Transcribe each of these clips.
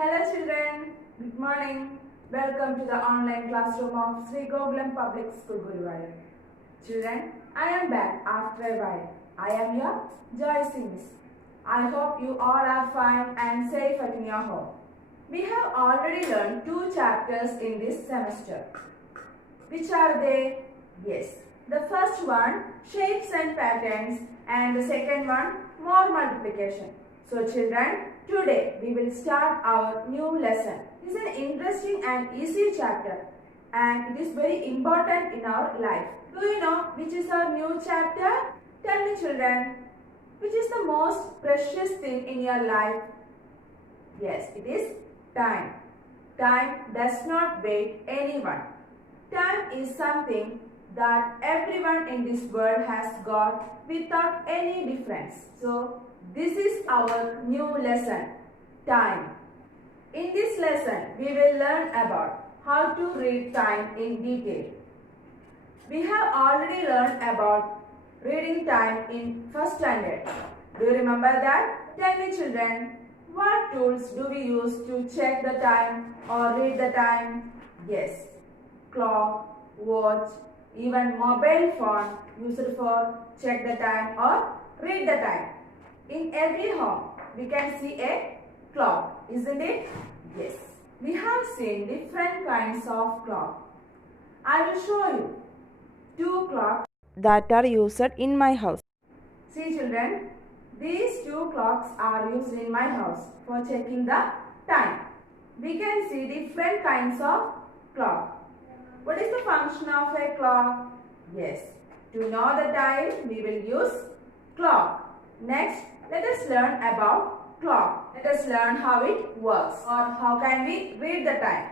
Hello children, good morning. Welcome to the online classroom of Sri Gokulam Public School Guruvayur. Children, I am back after a while. I am your Joyce Miss. I hope you all are fine and safe at your home. We have already learned 2 chapters in this semester. Which are they? Yes. The first one, shapes and patterns, and the second one, more multiplication. So children, today we will start our new lesson. This is an interesting and easy chapter and it is very important in our life. Do you know which is our new chapter? Tell me children, which is the most precious thing in your life? Yes, it is time. Time does not wait anyone. Time is something that everyone in this world has got without any difference. So, this is our new lesson, time. In this lesson, we will learn about how to read time in detail. We have already learned about reading time in first standard. Do you remember that? Tell me children, what tools do we use to check the time or read the time? Yes, clock, watch, even mobile phone used for check the time or read the time. In every home, we can see a clock, isn't it? Yes. We have seen different kinds of clock. I will show you 2 clocks that are used in my house. See children, these 2 clocks are used in my house for checking the time. We can see different kinds of clock. What is the function of a clock? Yes, to know the time we will use clock. Next, let us learn about clock. Let us learn how it works or how can we read the time.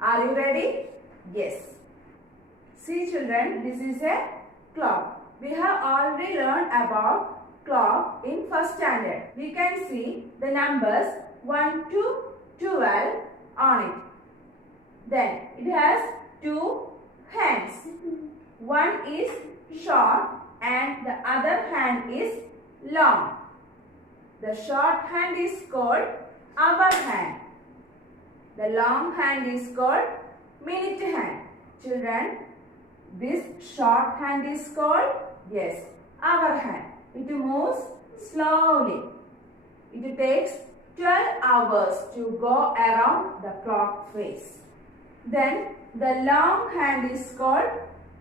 Are you ready? Yes. See children, this is a clock. We have already learned about clock in first standard. We can see the numbers 1 to 12 on it. Then it has 2 hands. One is short and the other hand is long. The short hand is called hour hand. The long hand is called minute hand. Children, this short hand is called, yes, hour hand. It moves slowly. It takes 12 hours to go around the clock face. Then the long hand is called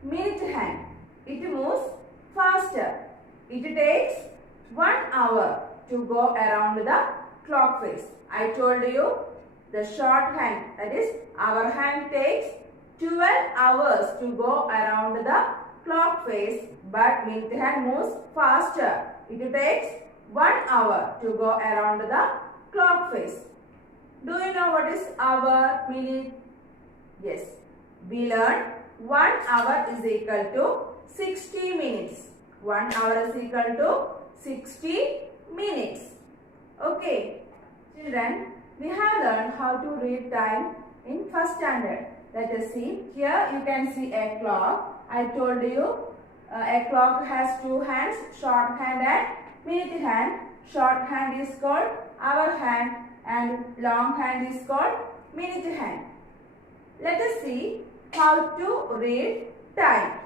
minute hand. It moves faster. It takes 1 hour to go around the clock face. I told you the short hand, that is hour hand, takes 12 hours to go around the clock face, but minute hand moves faster. It takes 1 hour to go around the clock face. Do you know what is hour, minute? Yes. We learned 1 hour is equal to 60 minutes. 1 hour is equal to 60 minutes. Okay. Children, we have learned how to read time in first standard. Let us see. Here you can see a clock. I told you a clock has 2 hands, short hand and minute hand. Short hand is called hour hand and long hand is called minute hand. Let us see how to read time.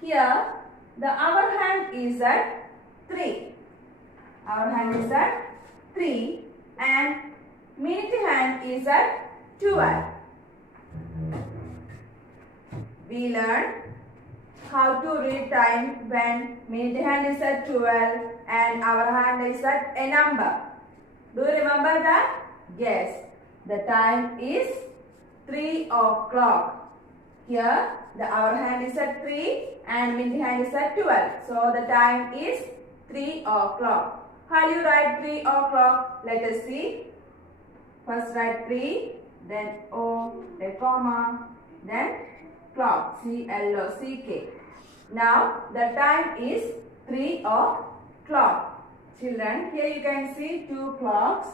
Here the hour hand is at 3. Hour hand is at 3 and minute hand is at 12. We learned how to read time when minute hand is at 12 and hour hand is at a number. Do you remember that? Yes. The time is 3 o'clock. Here the hour hand is at 3 and minute hand is at 12. So the time is 3 o'clock. How do you write 3 o'clock? Let us see. First write 3, then O, a comma, then clock, C-L-O-C-K. Now the time is 3 o'clock. Children, here you can see 2 clocks.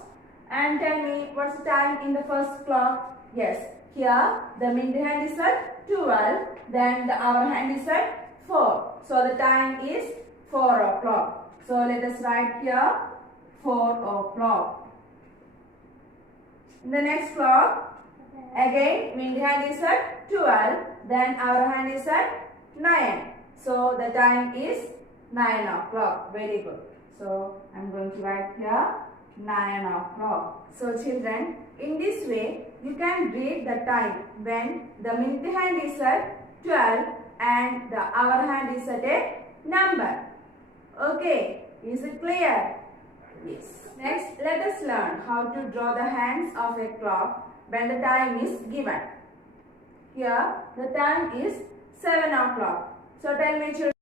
And tell me what's the time in the first clock? Yes, here the minute hand is at 12, then the hour hand is at 4. So the time is 4 o'clock. So let us write here 4 o'clock. In the next clock, again minute hand is at 12. Then our hand is at 9. So the time is 9 o'clock. Very good. So I am going to write here 9 o'clock. So children, in this way you can read the time when the minute hand is at 12 and the hour hand is at a number. Okay, is it clear? Yes. Next, let us learn how to draw the hands of a clock when the time is given. Here the time is 7 o'clock. So tell me children,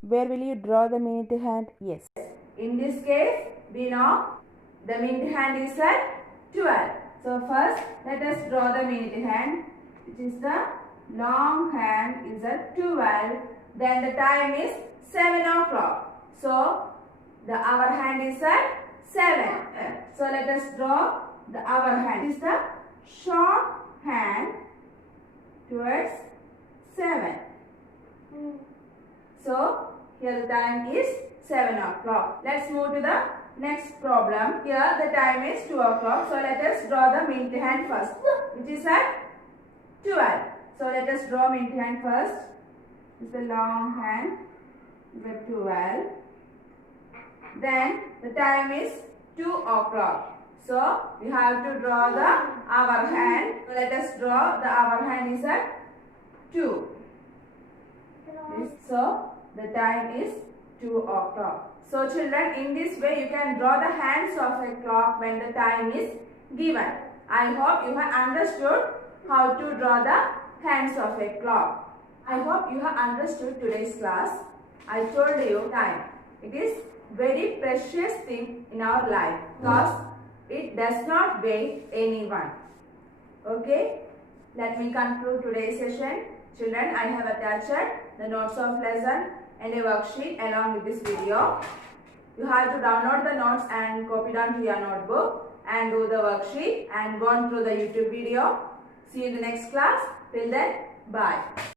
where will you draw the minute hand? Yes. in this case we know the minute hand is at 12. So first let us draw the minute hand, which is the long hand is at 12. Then the time is 7 o'clock. So the hour hand is at 7. So let us draw the hour hand. This is the short hand towards 7. So here the time is 7 o'clock. Let's move to the next problem. Here the time is 2 o'clock. So let us draw the minute hand first, which is at 12. So let us draw minute hand first. This is the long hand is at 12. Then the time is 2 o'clock. So we have to draw the hour hand. So let us draw the hour hand is at 2. So the time is 2 o'clock. So children, in this way you can draw the hands of a clock when the time is given. I hope you have understood how to draw the hands of a clock. I hope you have understood today's class. I told you time. It is very precious thing in our life because it does not weigh anyone. Okay, let me conclude today's session. Children, I have attached the notes of lesson and a worksheet along with this video. You have to download the notes and copy down to your notebook and do the worksheet and go on through the YouTube video. See you in the next class. Till then, bye.